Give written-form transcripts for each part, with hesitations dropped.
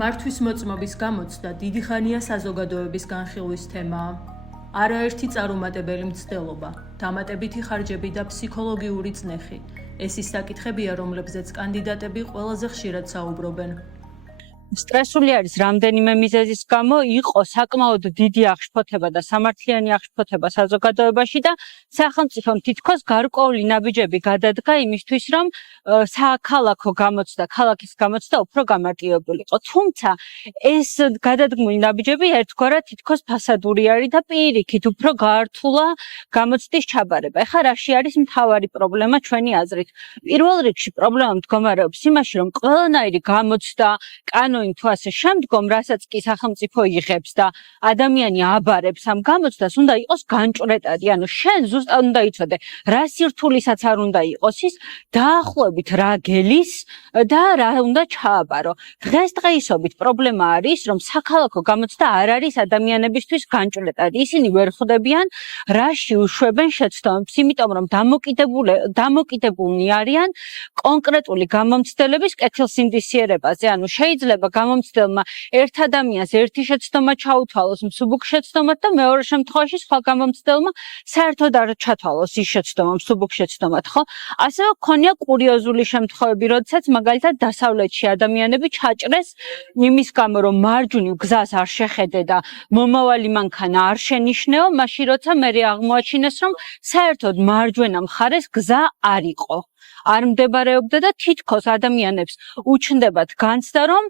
მართვის მოწმობის გამოცდა დიდი ხანია საზოგადოების განხილვის თემაა. არაერთი წარუმატებელი მცდელობა, დამატებითი ხარჯები და ფსიქოლოგიური წნეხი. ეს ის საკითხებია, რომლებზეც კანდიდატები ყველაზე ხშირად საუბრობენ. სტრესული არის რამდენიმე მიზეზის გამო, იყო საკმაოდ დიდი აღშფოთება და სამართლიანი აღშფოთება საზოგადოებაში და სახელმწიფომ თითქოს გარკვეული ნაბიჯები გადადგა იმისთვის, რომ საქალაქო გამოცდა, ქალაქის გამოცდა უფრო გამარტივებული იყო. თუმცა ეს გადადგმული ნაბიჯები ერთგვარად თითქოს ფასადური არის და პირიქით უფრო გაართულა გამოცდის ჩაბარება. ეხლა რაში არის მთავარი პრობლემა ჩვენი აზრით? პირველ რიგში პრობლემა მდგომარეობს იმაში, რომ ყველანაირი გამოცდა, კანონი თუ ასე შემდგომ, რასაც კი სახელმწიფო იღებს და ადამიანი აბარებს ამ გამოცდას, უნდა იყოს განჭვრეტადი. ანუ შენ ზუსტად უნდა იცოდე, რა სირთულესაც არ უნდა იყოს ის, დაახლოებით რა გელის და რა უნდა ჩააბარო. დღესდღეობით პრობლემა არის, რომ საქალაქო გამოცდა არ არის ადამიანებისთვის განჭვრეტადი. ისინი ვერ ხვდებიან, რაში უშვებენ შეცდომებს, იმიტომ რომ დამოკიდებულნი არიან კონკრეტული გამომცდელების კეთილსინდისიერებაზე. ანუ შეიძლება გამომცდელმა ერთ ადამიანს ერთი შეცდომა ჩაუთვალოს მსუბუქ შეცდომად და მეორე შემთხვევაში სხვა გამომცდელმა საერთოდ არ ჩათვალოს ის შეცდომა მსუბუქ შეცდომად, ხო? ასევე ქონია კურიოზული შემთხვევები, როდესაც მაგალითად დასავლეთში ადამიანები ჩაჭრეს იმის გამო, რომ მარჯვნივ გზას არ შეხედე და მომავალი მანქანა არ შენიშნეო, მაშინ როცა მე აღმოაჩინეს, რომ საერთოდ მარჯვენა მხარეს გზა არ იყო. არ მდებარეობდა და თითქოს ადამიანებს უჩნდებათ განცდა, რომ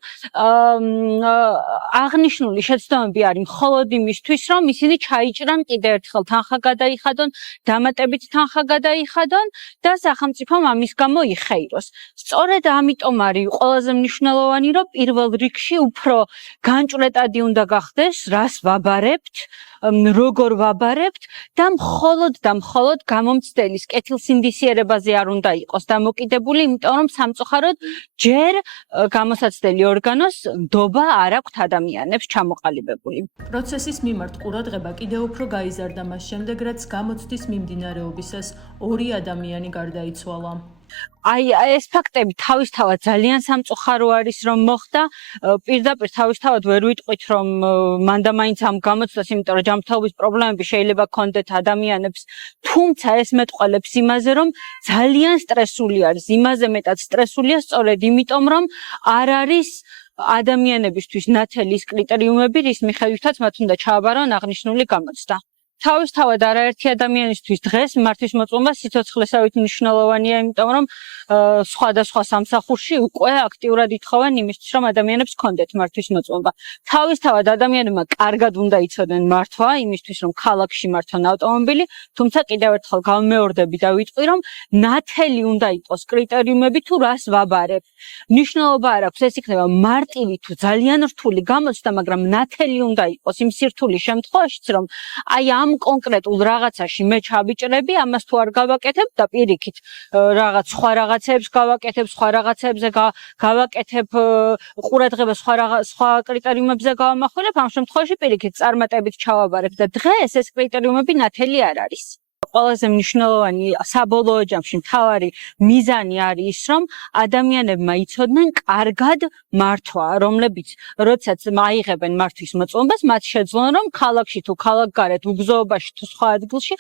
აღნიშნული შეცდომები არის მხოლოდ იმისთვის, რომ ისინი ჩაიჭრან კიდევ ერთხელ თანხა გადაიხადონ, დამატებით თანხა გადაიხადონ და სახელმწიფომ ამის გამო იხეიროს. სწორედ ამიტომ არის ყველაზე მნიშვნელოვანი, რომ პირველ რიგში უფრო განჭვრეტადი უნდა გახდეს, რას ვაბარებთ, როგორ ვაბარებთ და მხოლოდ გამომცდელის კეთილსინდისიერებაზე არ უნდა იყოს დამოკიდებული, იმიტომ რომ სამწუხაროდ ჯერ გამოსაცდელი ორგანოს ნდობა არ აქვთ ადამიანებს ჩამოყალიბებული. პროცესის მიმართ ყურადღება კიდევ უფრო გაიზარდა მას შემდეგ, რაც გამოცდის მიმდინარეობისას ორი ადამიანი გარდაიცვალა. აი ეს ფაქტები თავისთავად ძალიან სამწუხარო არის, რომ მოხდა. პირდაპირ თავისთავად ვერ ვიტყვით, რომ მანდა მაინც ამ გამოცდას, იმიტომ რომ ჯანმრთელობის პრობლემები შეიძლება ქონდეთ ადამიანებს, თუმცა ეს მეტყველებს იმაზე, რომ ძალიან სტრესული არის. იმაზე მეტად სტრესულია სწორედ იმიტომ, რომ არ არის ადამიანებისთვის ნათელი ის კრიტერიუმები, რის მიხედვითაც მათ უნდა ჩააბარონ აღნიშნული გამოცდა. თავისთავად არაერთი ადამიანისთვის დღეს მართვის მოწმობა სიცოცხლესავით მნიშვნელოვანია, იმიტომ რომ სხვადასხვა სამსახურში უკვე აქტიურად ითხოვენ იმისთვის, რომ ადამიანებს ჰქონდეთ მართვის მოწმობა. თავისთავად ადამიანებმა კარგად უნდა იცოდნენ მართვა, იმისთვის რომ ქალაქში მართონ ავტომობილი, თუმცა კიდევ ერთხელ გავმეორდები და ვიტყვი, რომ ნათელი უნდა იყოს კრიტერიუმები თუ რას ვაბარებ. მნიშვნელობა არ აქვს, ეს იქნება მარტივი თუ ძალიან რთული გამოცდა, მაგრამ ნათელი უნდა იყოს იმ სირთულის შემთხვევაშიც, რომ აი ამ კონკრეტულ რაღაცაში მე ჩავიჭრები, ამას თუ არ გავაკეთებ და პირიქით რაღაც სხვა რაღაცებს გავაკეთებ, სხვა რაღაცებზე გავაკეთებ, ყურადღება სხვა კრიტერიუმებზე გავამახვილებ, ამ შემთხვევაში პირიქით წარმატებით ჩავაბარებ და დღეს ეს კრიტერიუმები ნათელი არ არის. ყველაზე მნიშვნელოვანი საბოლოო ჯამში მთავარი მიზანი არის ის, რომ ადამიანებმა იცოდნენ კარგად მართვა, რომლებიც როდესაც აიღებენ მართვის მოწმობას, მათ შეძლონ, რომ ქალაქში თუ ქალაქგარეთ, უგზოობაში თუ სხვა ადგილში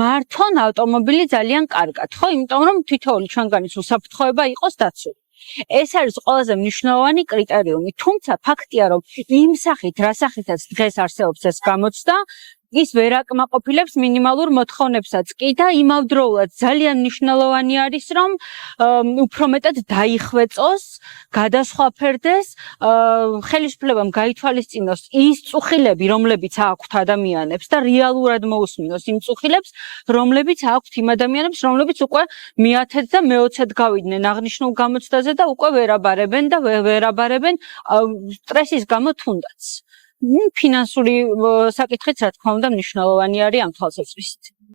მართონ ავტომობილი ძალიან კარგად, ხო? იმიტომ რომ თითოეული ჩვენგანის უსაფრთხოება იყოს დაცული. ეს არის ყველაზე მნიშვნელოვანი კრიტერიუმი, თუმცა ფაქტია, რომ იმ სახით, რა სახითაც დღეს არსებობს ეს გამოცდა, ის ვერ აკმაყოფილებს მინიმალურ მოთხოვნებსაც კი და იმავდროულად ძალიან მნიშვნელოვანი არის, რომ უფრო მეტად დაიხვეწოს, გადასხვაფერდეს, ხელისუფლებამ გაითვალისწინოს ის წუხილები, რომლებიც აქვთ ადამიანებს და რეალურად მოусმინოს იმ წუხილებს, რომლებიც აქვთ იმ ადამიანებს, რომლებიც უკვე მე-10 და მე-20 გავიდნენ აღნიშნულ გამოცდაზე და უკვე ვერ აბარებენ სტრესის გამო თუნდაც. ფინანსური საკითხიც რა თქმა უნდა მნიშვნელოვანი არის ამ თვალსაზრისით.